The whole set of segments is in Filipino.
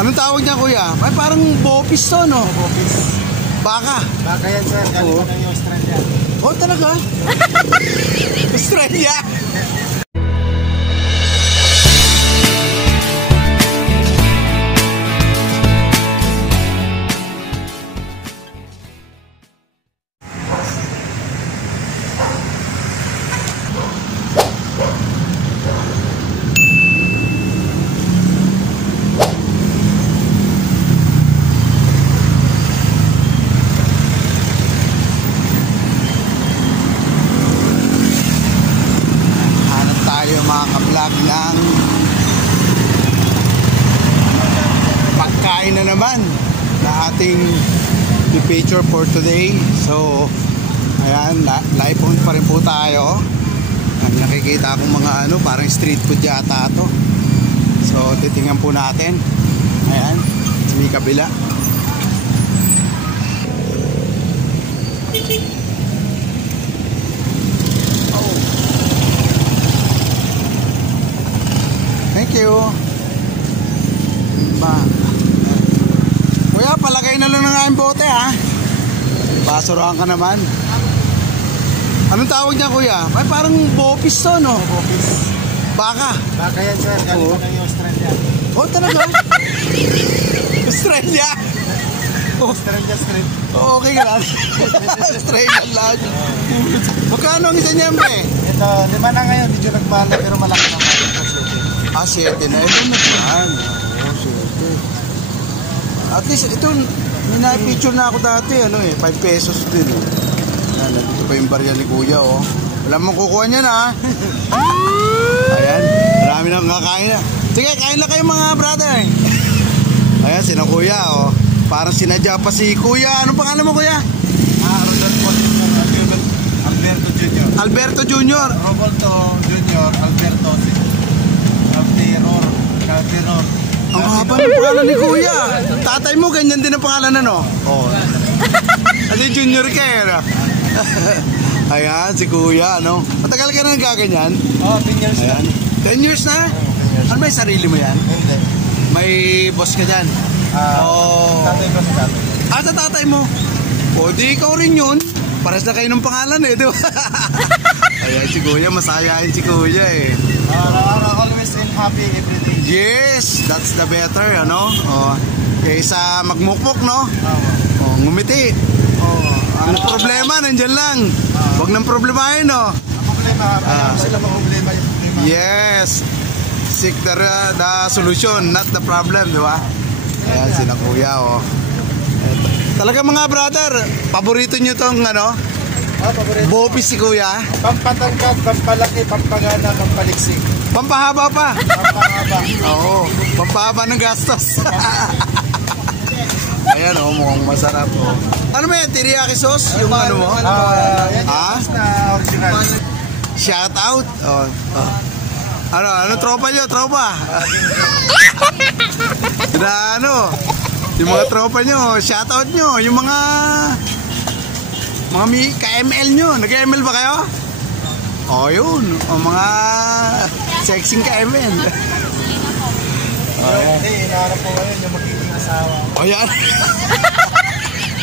Anong tawag niya, kuya? Ay, parang bopis to, no? Bopis. Baka. Baka yan, sir. Galing ko ng Australia. Oh, talaga? Australia? Mga ka-vlog ng pagkain na naman na ating feature for today. So ayan, live on pa rin po tayo. Nakikita akong mga parang street food yata to. So titingnan po natin. Ayan, sa may kabila. Thank you. Kuya, palagay na lang ng aking bote, ha? Basurahan ka naman. Anong tawag niya, kuya? Ay, parang bopis to, no? Bopis. Baka. Baka yan, sir. Galing ko ng Australia. Oh, talaga? Australia? Australia street. Okay ka lang. Australia lang. Magkano ang isa niya, pre? Ito, 5 na ngayon. Medyo nagmahal pero malaki naman. 7 na. Ito na yan. Oh, 7. At least, ito, minapicture na ako dati, 5 pesos din. Nandito pa yung barya ni kuya, oh. Wala mong kukuha niyan, ha? Ayan, marami na kakain na. Sige, kain lang kayo mga brother. Ayan, sina kuya, oh. Parang sinadya pa si kuya. Anong pangalan mo, kuya? Alberto Junior. Alberto Junior. Roberto Junior. Alberto Calderón. Ang haba ng pangalan ni kuya. Tatay mo, ganyan din ang pangalan, ano? Oo. Kasi junior ka, Ayan, si kuya, ano? Matagal ka na nagaganyan? Oo, 10 years na. 10 years na? Ano ba yung sarili mo yan? Hindi. May boss ka dyan? Tatay ko sa tatay. Sa tatay mo? O, di ikaw rin yun. Pares na kayo ng pangalan, di ba? Ayan, si kuya, masayahin si kuya, Always in happy every day. Yes, that's the better, kaysa magmukmuk, no? Ngumiti. Ang problema, nandyan lang. Huwag nang problemahin, no? Ang problema, sila mga problema yung problema. Yes. Seek the solution, not the problem, di ba? Ayan, sila kuya, Eto. Talaga mga brother, paborito nyo tong, Paborito. bopis si kuya. Pampatangkad, pampalaki, pampagana, pampaliksik. Pampahaba pa. Pampahaba. Oo, pampahaba ng gastos. Ayan, mukhang masarap, Ano ba yan, teriyaki sauce? Yung ano mo? Yan yung na original. Shout out. Ano tropa nyo? Tropa? Yung mga tropa nyo, shout out nyo. Yung mga ka-ML nyo. Nag-ML ba kayo? Yun. Mga sexing ka-ML. Hinahanap ko ngayon yung magiging asawa. Yan.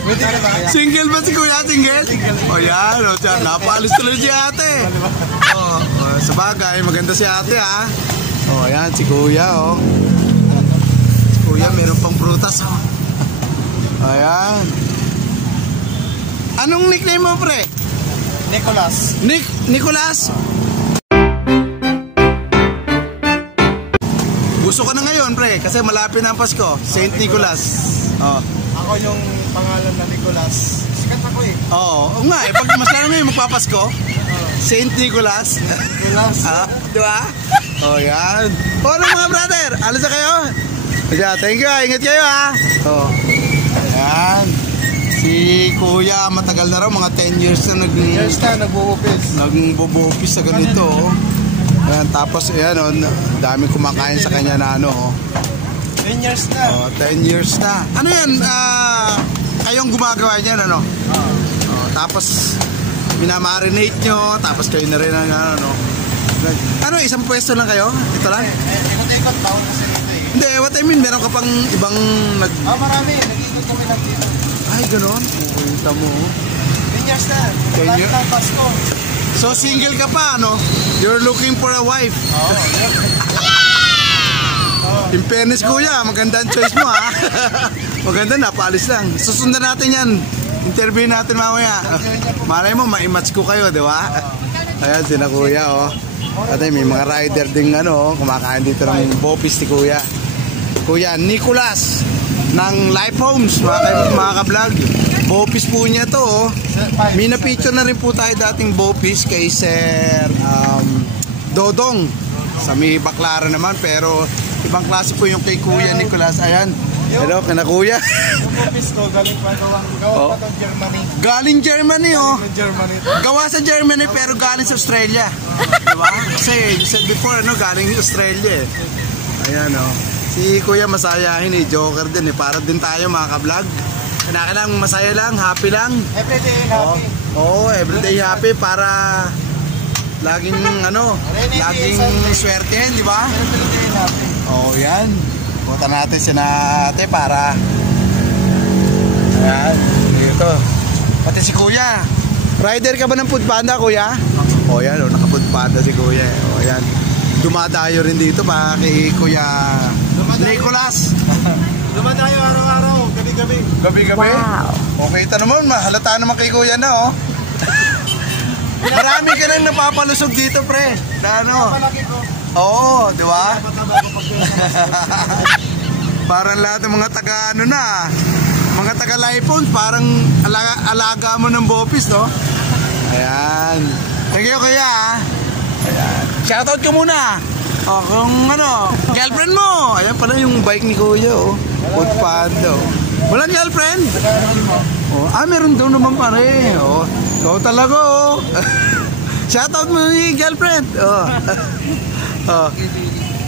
Pwede ka ba kaya? Single ba si kuya? Single? Yan. Napalis tuloy si ate. Sa bagay, maganda si ate, ha? Yan, si kuya, Si kuya, meron pang prutas, Ayan. Anong nickname mo, pre? Nicholas. Nicholas? Gusto ko na ngayon, pre, kasi malapit na ang Pasko. Saint Nicholas. Ako yung pangalan na Nicholas. Sikat ako, Oo nga, pag mas lalo mo magpapasko, Saint Nicholas. Nicholas. Di ba? Yan. Ano mga brother? Alas na kayo? Thank you, ingat kayo, Ayan. Si kuya, matagal na raw, mga 10 years na nagbo-bopis sa ganito, Ayan, tapos, daming kumakain sa kanya na 10 years na. 10 years na. Ano yan? Kayong gumagawa niyan, tapos, minamarinate nyo, tapos kayo na rin ang, isang pwesto lang kayo? Ito lang? Ikot-ikot, bawal kasi ito, Hindi, what I mean, meron ka pang ibang nag... Marami. Nag-ikot kami lang dito. Ay, gano'n. Pupunta mo. 10 years na. 10 Wala years? na Pasko. So, single ka pa, ano? You're looking for a wife. Oo. In fairness, kuya, maganda ang choice mo, ha? Maganda, napaalis lang. Susundan natin yan. Interview natin mamaya. Malay mo, ma-match ko kayo, di ba? Ayan, sina kuya, oh. At may mga rider ding, ano, kumakain dito ng bopis ni kuya. Kuya Nicolas ng Life Homes, mga ka-vlog. Bopis po niya to, oh. May na-picture na rin po tayo dating bopis kay Sir Dodong. Sa may Baclaran naman, pero ibang klase po yung kay Kuya Nicolas. Ayan. Hello, kina Kuya. Yung office ko, galing pa gawa pa to Germany. Galing Germany, oh. Germany. Gawa sa Germany pero galing sa Australia. Diba? Kasi you said before, ano, galing Australia, eh. Ayan, oh. Si Kuya masayahin, eh. Joker din, eh. Para din tayo, mga ka-vlog. Kailangan masaya lang, happy lang. Everyday happy. Oo, everyday happy para laging, ano, laging swertehin, di ba? Everyday happy. Oo, yan. Punta natin si ate para... Ayan, dito. Pati si Kuya. Rider ka ba ng Foodpanda, Kuya? O, yan, oh, naka-Foodpanda si Kuya. O, yan. Dumadayo rin dito pa kay Kuya Nicolas. Dumadayo araw-araw, gabi-gabi. Gabi-gabi? Wow. Okay, ito naman, mahalata naman kay Kuya na, oh. Marami ka nang napapalusog dito, pre. Ano? Malaki ko. Oo, di ba? Pataba ko pag Parang lahat ng mga taga, ano na, mga taga Lifehomes, parang alaga mo ng bopis, no? Ayan. Thank you, Kuya. Ayan. Shoutout ka muna. O, kung ano, girlfriend mo. Ayan pala yung bike ni Kuya, oh. Foodpanda, oh. Walang girlfriend? Oh, meron daw naman pare. Oh, ikaw talaga, oh. Shoutout mo yung girlfriend. Oh.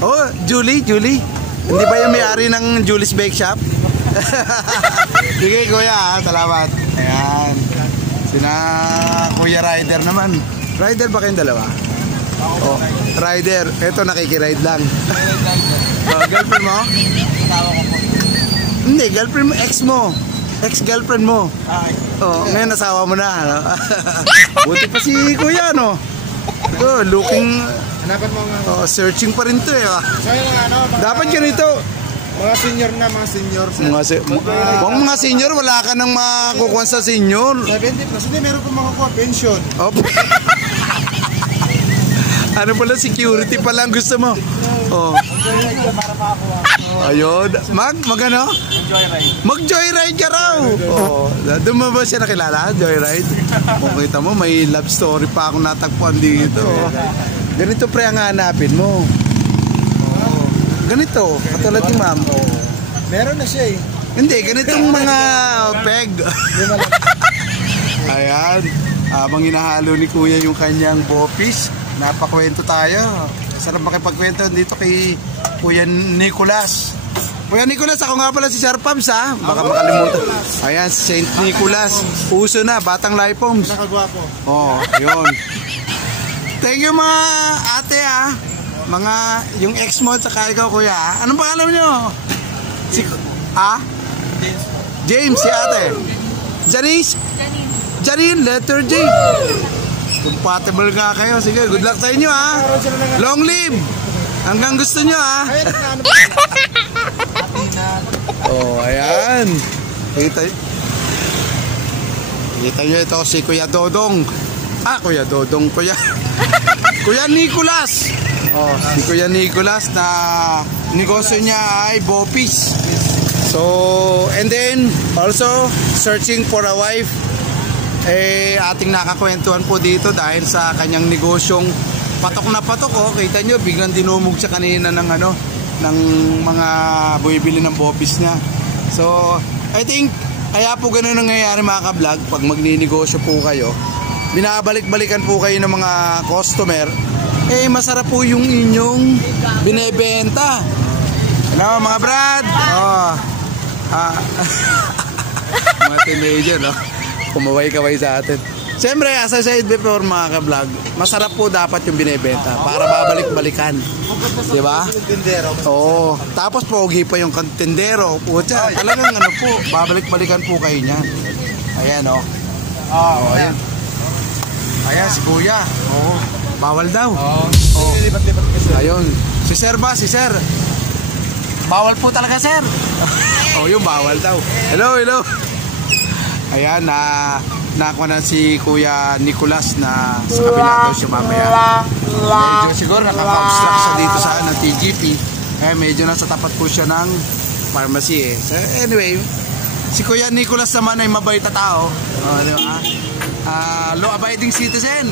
Oh, Julie. Hindi ba yung may-ari ng Julie's Bake Shop? Sige, Kuya, salamat. Ayan. Sina Kuya Rider naman. Rider ba kayong dalawa? Oh, Rider. Ito, nakikiride lang. Girlfriend mo? Hindi, girlfriend mo, ex mo. Ex-girlfriend mo. Oh, ngayon nasawa mo na, ano? Buti pa si Kuya, no? Ito, looking... Hanapan mo nga. Oh, searching pa rin to, eh. So yung ano, Dapat ganito. mga senior na, mga senior. Mga senior, wala ka nang makukuha sa senior. 70 plus, hindi, meron pa makukuha pension. Oh. Ano pala, security pa lang gusto mo? Oh. Para makakuha. Ayun. Mag-ano? Joyride. Mag-joyride ka raw. Oh. Doon mo ba siya nakilala? Joyride? Kung kita mo, may love story pa akong natagpuan dito. Ganito, pre, ang hanapin mo. Oh. Ganito, katulad ni ma'am. Meron na siya, eh. Hindi, ganitong mga peg. Ayan. Habang hinahalo ni Kuya yung kanyang bopis, napakwento tayo. Sarap makipagkwento dito kay Kuya Nicolas. Kuya Nicolas, ako nga pala si Sir Pams, ha? Baka makalimutan. Ayan, Saint Nicolas. Uso na, batang Lifehomes. Nakagwapo. Oh, yun. Thank you, mga ate, ha? Mga, yung ex mo, tsaka ikaw, Kuya, ha? Anong pangalan nyo? Si, ha? James, si ate. Janice? Janine, letter J. Compatible nga kayo. Sige, good luck sa inyo, ha? Long live! Hanggang gusto nyo, ha? Oh, ayan. Kita nyo ito si Kuya Dodong. Kuya Dodong, Kuya Nicolas. Oh, si Kuya Nicolas na negosyo niya ay bopis. So, and then also searching for a wife. Ating nakakwentuhan po dito dahil sa kanyang negosyong patok na patok, oh. Kita nyo, biglang dinumog siya kanina ng ano, ng mga bumibili ng bopis niya. So, I think kaya po ganun nangyayari, mga ka-vlog, pag magninegosyo po kayo, binabalik-balikan po kayo ng mga customer, masarap po yung inyong binebenta. Ano, mga brad? Oh. Mga teenager, no? Kumaway-kaway sa atin. Siyempre, as I said before mga ka-vlog, masarap po dapat yung binibenta para babalik-balikan. Di ba? Oo. Tapos pogi pa yung tindero. Pucha, talagang ano po, babalik-balikan po kayo niyan. Ayan o. Oh, ayan. Ayan, si Kuya. Oo. Bawal daw. Oo. Lipat-lipat kasi. Ayun. Si Sir ba? Si Sir. Bawal po talaga, Sir. Oh, yung bawal daw. Hello, hello. Ayan, nakuha na si Kuya Nicolas na sa kabila daw siya mamaya. Medyo siguro nakaka-obstruct siya dito sa ng TGP. Medyo nasa tapat po siya ng pharmacy eh. So, anyway, si Kuya Nicolas naman ay mabait na tao. Di ba? Law-abiding citizen.